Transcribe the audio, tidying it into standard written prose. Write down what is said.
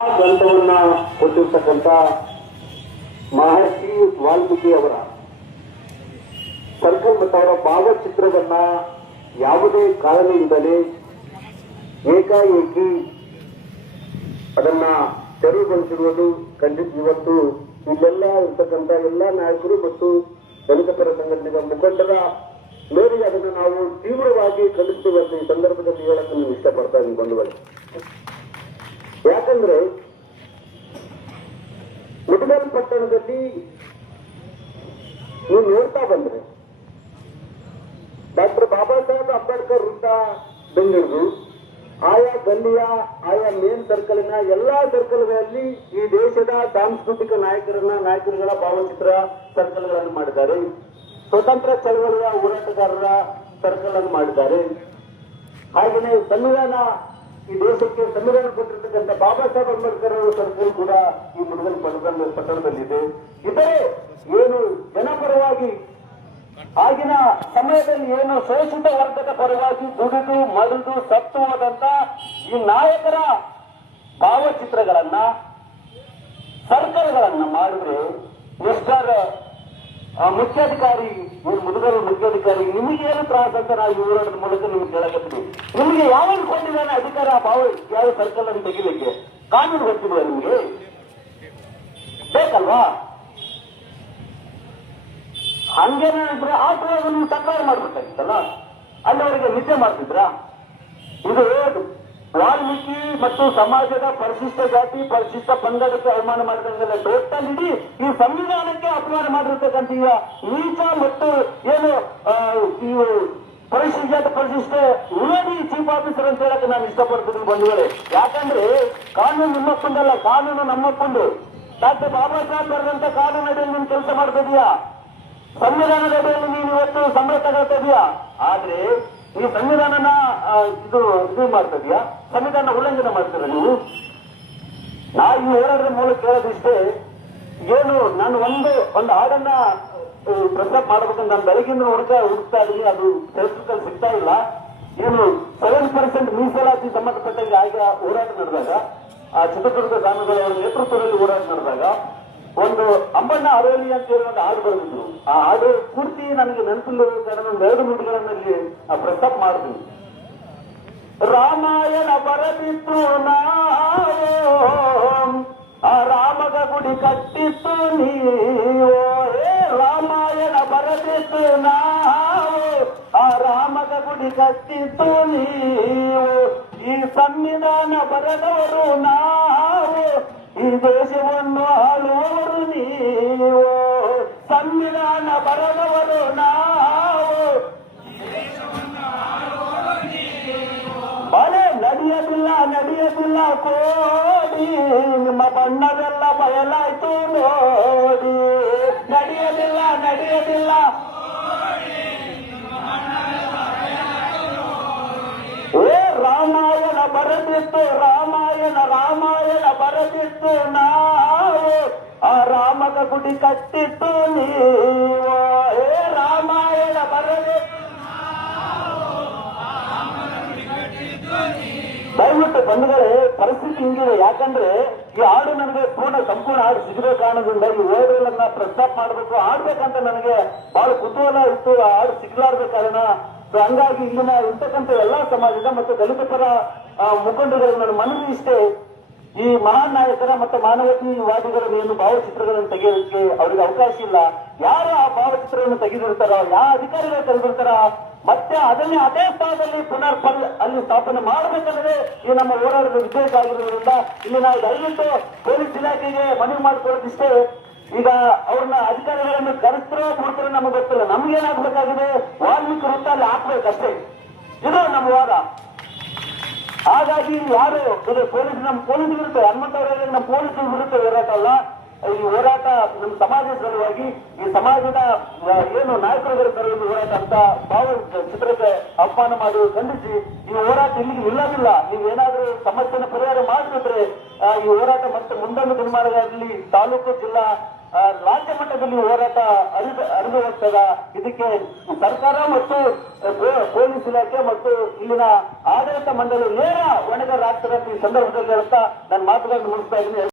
ಗ್ರಂಥವನ್ನ ಕೊಟ್ಟಿರ್ತಕ್ಕಂಥ ಮಹರ್ಷಿ ವಾಲ್ಮೀಕಿ ಅವರ ಸರ್ಕಲ್ ಮತ್ತು ಅವರ ಭಾವಚಿತ್ರವನ್ನ ಯಾವುದೇ ಕಾರಣದಿಂದಲೇ ಏಕಾಏಕಿ ಅದನ್ನ ತೆರವುಗೊಳಿಸಿರುವುದು ಖಂಡಿತ ಇವತ್ತು ಇಲ್ಲೆಲ್ಲ ಇರ್ತಕ್ಕಂಥ ಎಲ್ಲ ನಾಯಕರು ಮತ್ತು ದಲಿತ ಪರ ಸಂಘಟನೆಗಳ ಮುಖಂಡರ ಮೇರೆಗೆ ಅದನ್ನು ನಾವು ತೀವ್ರವಾಗಿ ಖಂಡಿಸ್ತೀವಿ ಅಂತ ಈ ಸಂದರ್ಭದಲ್ಲಿ ಹೇಳಕ್ಕೆ ನಾನು ಇಷ್ಟಪಡ್ತಾ ಇದ್ದೀನಿ ಬಂಧುಗಳೇ. ಯಾಕಂದ್ರೆ ಮುದಗಲ್ ಪಟ್ಟಣದಲ್ಲಿ ನೀವು ನೋಡ್ತಾ ಬಂದ್ರೆ ಡಾಕ್ಟರ್ ಬಾಬಾ ಸಾಹೇಬ್ ಅಂಬೇಡ್ಕರ್ ವೃತ್ತ ಬೆಂಗಳೂರು ಆಯಾ ಗಲ್ಲಿಯ ಆಯಾ ಮೇನ್ ಸರ್ಕಲ್ನ ಎಲ್ಲಾ ಸರ್ಕಲ್ಗಳಲ್ಲಿ ಈ ದೇಶದ ಸಾಂಸ್ಕೃತಿಕ ನಾಯಕರುಗಳ ಭಾವಚಿತ್ರ ಸರ್ಕಲ್ಗಳನ್ನು ಮಾಡಿದ್ದಾರೆ. ಸ್ವತಂತ್ರ ಚಳವಳಿಯ ಹೋರಾಟಗಾರರ ಸರ್ಕಲ್ ಅನ್ನು ಮಾಡಿದ್ದಾರೆ. ಹಾಗೆಯೇ ಸಂವಿಧಾನ ಈ ದೇಶಕ್ಕೆ ಸಂವಿಧಾನ ಕೊಟ್ಟಿರ್ತಕ್ಕಂಥ ಬಾಬಾ ಸಾಹೇಬ್ ಅಂಬೇಡ್ಕರ್ ಅವರ ಸರ್ಕಲ್ ಕೂಡ ಈ ಮುದಗಲ್ ಪಟ್ಟಣದಲ್ಲಿದೆ. ಇತರೆ ಏನು ಜನಪರವಾಗಿ ಆಗಿನ ಸಮಯದಲ್ಲಿ ಏನು ಶೋಷಿತ ವರ್ಗದ ಪರವಾಗಿ ದುಡಿದು ಮಡಿದು ಸತ್ತು ಹೋದಂತ ಈ ನಾಯಕರ ಭಾವಚಿತ್ರಗಳನ್ನ ಸರ್ಕಲ್ಗಳನ್ನ ಮಾಡಿದ್ರೆ ಮಿಸ್ಟರ್ ಮುಖ್ಯಾಧಿಕಾರಿ ಮುದಗಲ್ ಮುಖ್ಯಾಧಿಕಾರಿ ನಿಮಗೇನು ತ್ರಾಸ ಅಂತ ನಾವು ಈ ಹೋರಾಟದ ಮೂಲಕ ನಿಮ್ಗೆ ಕೇಳಕತ್ತೀವಿ. ನಿಮಗೆ ಯಾವಾಗ ಕೊಟ್ಟಿದ್ದಾನೆ ಅಧಿಕಾರ ಯಾವ ಸರ್ಕಲ್ ಅನ್ನು ತೆಗಿಲಿಕ್ಕೆ? ಕಾನೂನು ಗೊತ್ತಿದೆ ನಿಮಗೆ? ಬೇಕಲ್ವಾ? ಹಂಗೇನಿದ್ರೆ ಆ ಪ್ರಯೋಗ ನೀವು ತಕರಾರು ಮಾಡ್ಬೇಕಾಗಿತ್ತಲ್ಲ, ಅಲ್ಲಿವರೆಗೆ ನಿದ್ದೆ ಮಾಡ್ತಿದ್ರ? ಇದು ವಾಲ್ಮೀಕಿ ಮತ್ತು ಸಮಾಜದ ಪರಿಶಿಷ್ಟ ಜಾತಿ ಪರಿಶಿಷ್ಟ ಪಂಗಡಕ್ಕೆ ಅವಮಾನ ಮಾಡಿದಂಗೆಲ್ಲ ಟೋಟಲ್ ಇಡೀ ಈ ಸಂವಿಧಾನಕ್ಕೆ ಅಪಮಾನ ಮಾಡಿರ್ತಕ್ಕಂಥ ಈಗ ನೀಚ ಮತ್ತು ಏನು ಪರಿಶಿಷ್ಟ ಜಾತಿ ಪರಿಶಿಷ್ಟ ವಿರೋಧಿ ಚೀಫ್ ಆಫೀಸರ್ ಅಂತ ಹೇಳಕ್ಕೆ ನಾನು ಇಷ್ಟಪಡ್ತೀನಿ ಬಂಧುಗಳೇ. ಯಾಕಂದ್ರೆ ಕಾನೂನು ನಿಮ್ಮಪ್ಪಂದಲ್ಲ, ಕಾನೂನು ನಮ್ಮಪ್ಪಂದು. ಡಾಕ್ಟರ್ ಬಾಬಾ ಸಾಹೇಬ್ ಬರೆದಂತ ಕಾನೂನು ಅಡಿಯಲ್ಲಿ ನೀನು ಕೆಲಸ ಮಾಡ್ತಿದೀಯಾ, ಸಂವಿಧಾನದ ಅಡಿಯಲ್ಲಿ ನೀನು ಇವತ್ತು ಸಂಬಳ ತಗೊಳ್ತಾ ಇದೀಯಾ. ಆದ್ರೆ ಈ ಸಂವಿಧಾನನ ಇದು ಮಾಡ್ತಿದ್ಯಾ, ಸಂವಿಧಾನ ಉಲ್ಲಂಘನೆ ಮಾಡ್ತೀರ ನೀವು. ನಾವು ಈ ಹೋರಾಟದ ಮೂಲಕ ಕೇಳೋದಿಷ್ಟೇ, ಏನು ನಾನು ಒಂದು ಹಾಡನ್ನ ಪ್ರಸ್ತಾಪ ಮಾಡ್ಬೇಕಂತ ನಾನು ಬೆಳಗಿಂದ ಹುಡುಕ್ತಾ ಇದೀನಿ, ಅದು ಫೇಸ್ಬುಕ್ ಅಲ್ಲಿ ಸಿಗ್ತಾ ಇಲ್ಲ. ಏನು 7% ಮೀಸಲಾತಿ ಸಂಬಂಧಪಟ್ಟಂಗೆ ಆಗ ಹೋರಾಟ ನಡೆದಾಗ, ಆ ಚಿತ್ರದುರ್ಗ ದಾನಗಳವರ ನೇತೃತ್ವದಲ್ಲಿ ಹೋರಾಟ ನಡೆದಾಗ ಒಂದು ಅಂಬಣ್ಣ ಅರೋಲಿ ಅಂತ ಹೇಳಿ ಒಂದು ಹಾಡು ಬರೆದಿದ್ರು. ಆ ಹಾಡು ಪೂರ್ತಿ ನನಗೆ ನೆನಪಿಲ್ಲದ ಕಾರಣ ಒಂದು 2 ಮಿನಿಟ್ಗಳಲ್ಲಿ ಆ ಪ್ರಸ್ತಾಪ ಮಾಡ್ತೀನಿ. ರಾಮಾಯಣ ಬರೆದಿತ್ತು ನಾವು, ಆ ರಾಮಗ ಗುಡಿ ಕಟ್ಟಿತ್ತು ನೀವು. ರಾಮಾಯಣ ಬರೆದಿತ್ತು ನಾವು, ಆ ರಾಮಗ ಗುಡಿ ಕಟ್ಟಿತ್ತು ನೀವು. ಈ ಸಂವಿಧಾನ ಬರೆದವರು ನಾವು, ಈ ದೇಶವನ್ನು ಆಳುವವರು ನೀವು. ಸಂವಿಧಾನ ಬರೆದವರು ನಾವು, ಬಲೆ ನಡೆಯದಿಲ್ಲ ಕೋಡಿ, ನಿಮ್ಮ ಬಣ್ಣವೆಲ್ಲ ಬಯಲಾಯ್ತು ನೋಡಿ. ನಡೆಯದಿಲ್ಲ ರಾಮಾಯಣ ಬರೆದಿತ್ತು, ರಾಮಾಯಣ ಬರೆದಿತ್ತು ನಾವು, ಆ ರಾಮಗ ಗುಡಿ ಕಟ್ಟಿತ್ತು ನೀವು. ರಾಮಾಯಣ ಬರೆದಿತ್ತು. ದಯವಿಟ್ಟು ಬಂಧುಗಳೇ, ಪರಿಸ್ಥಿತಿ ಹಿಂಗಿದೆ. ಯಾಕಂದ್ರೆ ಈ ಹಾಡು ನನಗೆ ಸಂಪೂರ್ಣ ಹಾಡು ಸಿಗದ ಕಾರಣದಿಂದ ಈ ಓಡಲನ್ನ ಪ್ರಸ್ತಾಪ ಮಾಡಬೇಕು, ಆಡ್ಬೇಕಂತ ನನಗೆ ಬಹಳ ಕುತೂಹಲ ಇತ್ತು. ಆ ಹಾಡು ಸಿಗ್ಲಾರ್ದ ಕಾರಣ ಹಂಗಾಗಿ ಇಲ್ಲಿನ ಇರ್ತಕ್ಕಂಥ ಎಲ್ಲಾ ಸಮಾಜದ ಮತ್ತು ದಲಿತ ಪರ ಮುಖಂಡರುಗಳು ನನ್ನ ಮನವಿ ಇಷ್ಟೇ, ಈ ಮಹಾನ್ ನಾಯಕರ ಮತ್ತು ಮಾನವೀಯವಾದಿಗಳನ್ನು ಏನು ಭಾವಚಿತ್ರಗಳನ್ನು ತೆಗೆಯೋದಕ್ಕೆ ಅವರಿಗೆ ಅವಕಾಶ ಇಲ್ಲ. ಯಾರು ಆ ಭಾವಚಿತ್ರವನ್ನು ತೆಗೆದಿರ್ತಾರೋ, ಯಾವ ಅಧಿಕಾರಿಗಳು ತೆಗೆದಿರ್ತಾರ, ಮತ್ತೆ ಅದನ್ನೇ ಅದೇ ಸ್ಥಳದಲ್ಲಿ ಅಲ್ಲಿ ಸ್ಥಾಪನೆ ಮಾಡಬೇಕನ್ನೋದೇ ಈ ನಮ್ಮ ಹೋರಾಟದ ಉದ್ದೇಶ ಆಗಿರೋದ್ರಿಂದ ಇಲ್ಲಿ ನಾವು ದಯವಿಟ್ಟು ಪೊಲೀಸ್ ಇಲಾಖೆಗೆ ಮನವಿ ಮಾಡಿಕೊಳ್ಳೋದಿಷ್ಟೇ. ಈಗ ಅವ್ರನ್ನ ಅಧಿಕಾರಿಗಳನ್ನು ಕರೆಸ್ತಾರೋ ಬಿಡ್ತಾರೋ ನಮಗೆ ಗೊತ್ತಿಲ್ಲ. ನಮ್ಗೇನಾಗಬೇಕಾಗಿದೆ, ವಾಲ್ಮೀಕಿ ವೃತ್ತ ಅಲ್ಲಿ ಹಾಕ್ಬೇಕಷ್ಟೇ. ಇದು ನಮ್ಮ ವಾದ. ಹಾಗಾಗಿ ಯಾರು ಇದು ನಮ್ಮ ಪೊಲೀಸ್ ವಿರುದ್ಧ ಹನುಮಂತವರಿಗೆ ನಮ್ಮ ಪೊಲೀಸ್ ವಿರುದ್ಧ ಹೋರಾಟ ಅಲ್ಲ, ಈ ಹೋರಾಟ ನಮ್ಮ ಸಮಾಜದ ಸಲುವಾಗಿ, ಈ ಸಮಾಜದ ಏನು ನಾಯಕರುಗಳ ಕರೆಯುವ ಹೋರಾಟ ಅಂತ ಚಿತ್ರಕ್ಕೆ ಆಹ್ವಾನ ಮಾಡಿ ಖಂಡಿಸಿ ಈ ಹೋರಾಟ ಇಲ್ಲಿಗೆ ನಿಲ್ಲೋದಿಲ್ಲ. ನೀವೇನಾದ್ರೂ ಸಮಸ್ಯೆನ ಪರಿಹಾರ ಮಾಡಿದ್ರೆ ಈ ಹೋರಾಟ ಮತ್ತೆ ಮುಂದೊಂದು ದಿನಮಾನಗಳಲ್ಲಿ ತಾಲೂಕು ಜಿಲ್ಲಾ ರಾಜ್ಯ ಮಟ್ಟದಲ್ಲಿ ಹೋರಾಟ ಹರಿದು ಹೋಗ್ತದ. ಇದಕ್ಕೆ ಸರ್ಕಾರ ಮತ್ತು ಪೊಲೀಸ್ ಇಲಾಖೆ ಮತ್ತು ಇಲ್ಲಿನ ಆಡಳಿತ ಮಂಡಳಿ ನೇರ ಹೊಣೆಗಾರರಾಗ್ತಾರೆ ಈ ಸಂದರ್ಭದಲ್ಲಿ ಹೇಳ್ತಾ ನನ್ನ ಮಾತುಗಳನ್ನು ಮುಗಿಸ್ತಾ ಇದ್ದೀನಿ.